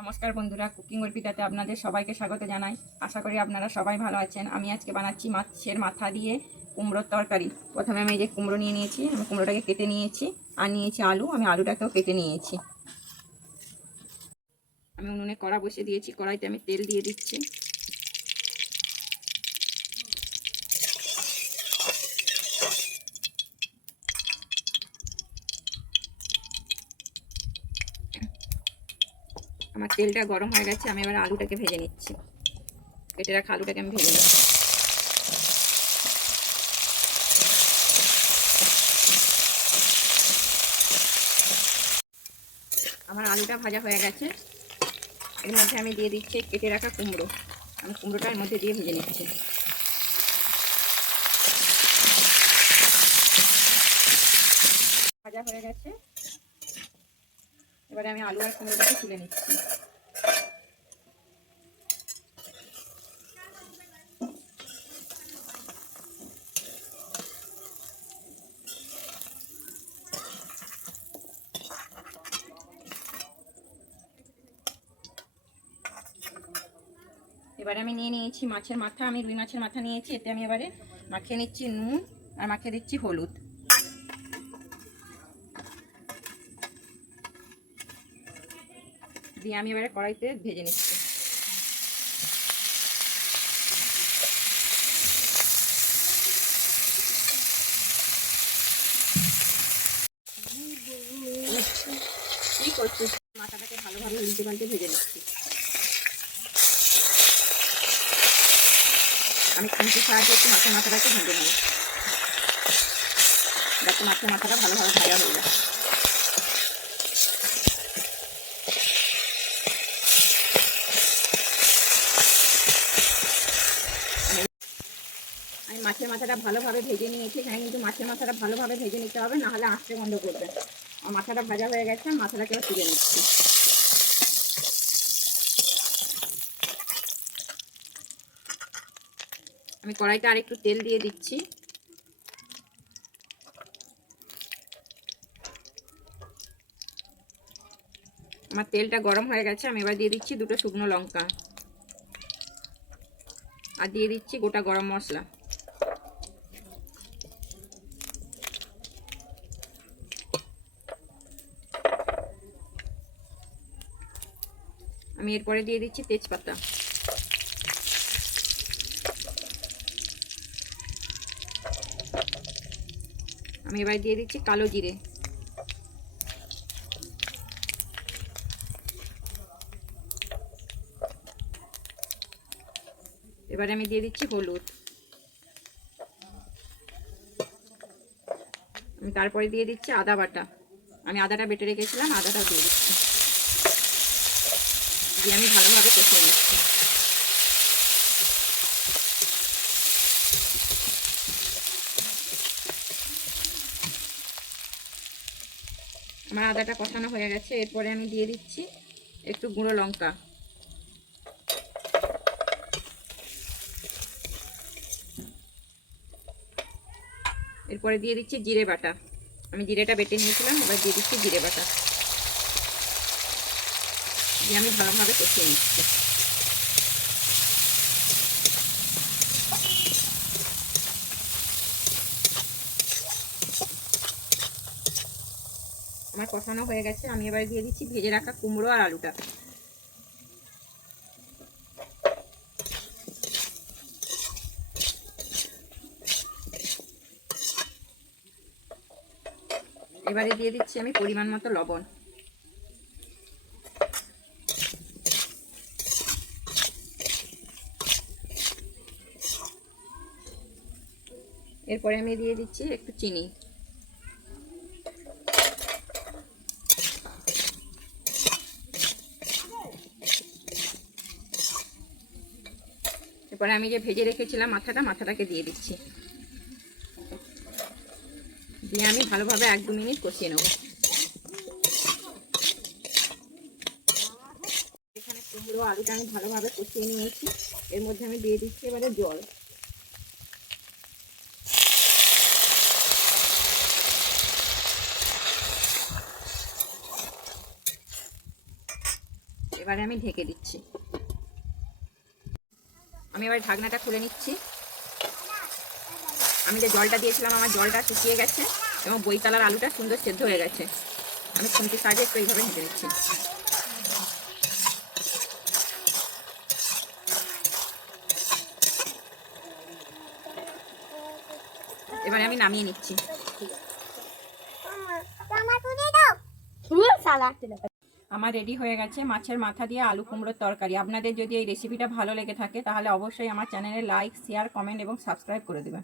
নমস্কার বন্ধুরা, কুকিং অর্পিতাতে আপনাদের সবাইকে স্বাগত জানাই। আশা করি আপনারা সবাই ভালো আছেন। আমি আজকে বানাচ্ছি মাছের মাথা দিয়ে কুমড়োর তরকারি। প্রথমে আমি এই যে কুমড়ো নিয়ে নিয়েছি, আমি কুমড়োটাকে কেটে নিয়েছি আর নিয়েছি আলু। আমি আলুটাকেও কেটে নিয়েছি। আমি উনুনে কড়া বসে দিয়েছি, কড়াইতে আমি তেল দিয়ে দিচ্ছি। আমার তেলটা গরম হয়ে গেছে, আমি এবার আলুটাকে ভেজে নিচ্ছি। কেটে রাখা আলুটাকে আমি ভেজে নিচ্ছি। আমার আলুটা ভাজা হয়ে গেছে। এর মধ্যে আমি দিয়ে দিচ্ছি কেটে রাখা কুমড়ো। আমি কুমড়োটা এর মধ্যে দিয়ে ভেজে নিচ্ছি। ভাজা হয়ে গেছে। এবারে আমি আলু আর কুমড়োটাকে তুলে নিচ্ছি। এবারে আমি নিয়ে নিয়েছি মাছের মাথা, আমি রুই মাছের মাথা নিয়েছি, এতে আমি এবারে মাখিয়ে নিচ্ছি নুন আর মাখিয়ে দিচ্ছি হলুদ। দিয়ে আমি এবারে কড়াইতে ভেজে নিচ্ছি। মাথাটাকে ভালোভাবে উল্টে পাল্টে ভেজে নিচ্ছি। আমি খুঁটির সাহায্যে একটু মাছের মাথাটাকে ভেজে নেব যাতে মাছের মাথাটা ভালোভাবে ভাজা হয়ে যায়। মাছের মাথাটা ভালোভাবে ভেজে নিয়েছি। এখানে কিন্তু মাছের মাথাটা ভালোভাবে ভেজে নিতে হবে নাহলে আঁচড়ে গন্ধ করবে। আর মাথাটা ভাজা হয়ে গেছে মাথাটাকে তুলে নিচ্ছি। আমি কড়াইতে আর একটু তেল দিয়ে দিচ্ছি। আমার তেলটা গরম হয়ে গেছে, আমি এবার দিয়ে দিচ্ছি দুটো শুকনো লঙ্কা। আর দিয়ে দিচ্ছি গোটা গরম মশলা। আমি এরপরে দিয়ে দিচ্ছি তেজপাতা। আমি এবার দিয়ে দিচ্ছি কালো জিরে। এবারে আমি দিয়ে দিচ্ছি হলুদ। আমি তারপরে দিয়ে দিচ্ছি আদা বাটা। আমি আদাটা বেটে রেখেছিলাম, আদাটাও দিয়ে দিচ্ছি। দিয়ে আমি ভালোভাবে কষিয়ে নিচ্ছি। আমার আদাটা কষানো হয়ে গেছে, এরপরে আমি দিয়ে দিচ্ছি একটু গুঁড়ো লঙ্কা। এরপরে দিয়ে দিচ্ছি জিরে বাটা। আমি জিরেটা বেটে নিয়েছিলাম, এবার দিয়ে দিচ্ছি জিরে বাটা। দিয়ে আমি ভালোভাবে কষিয়ে নিচ্ছি। আমার কষানো হয়ে গেছে, আমি এবার দিয়ে দিচ্ছি ভেজে রাখা কুমড়ো আর আলুটা। এবারে দিয়ে দিচ্ছি আমি পরিমাণ মতো লবণ। এরপরে আমি দিয়ে দিচ্ছি একটু চিনি। এরপরে আমি যে ভেজে রেখেছিলাম মাথাটা, মাথাটাকে দিয়ে দিচ্ছি। দিয়ে আমি ভালোভাবে এক দু মিনিট কষিয়ে নেব। এখানে কুমড়ো, আলুটা আমি ভালোভাবে কষিয়ে নিয়েছি। এর মধ্যে আমি দিয়ে দিচ্ছি এবারে জল। এবারে আমি ঢেকে দিচ্ছি। আমি এবার ঢাকনাটা খুলে নিচ্ছি। আমি যে জলটা দিয়েছিলাম, আমার জলটা শুকিয়ে গেছে এবং বইতলার আলুটা সুন্দর সেদ্ধ হয়ে গেছে। আমি খুন্তির সাহায্যে একটু এইভাবে হেঁটে দিচ্ছি। এবারে আমি নামিয়ে নিচ্ছি। আমার রেডি হয়ে গেছে মাছের মাথা দিয়ে আলু কুমড়োর তরকারি। আপনাদের যদি এই রেসিপিটা ভালো লেগে থাকে, তাহলে অবশ্যই আমার চ্যানেলে লাইক শেয়ার কমেন্ট এবং সাবস্ক্রাইব করে দেবেন।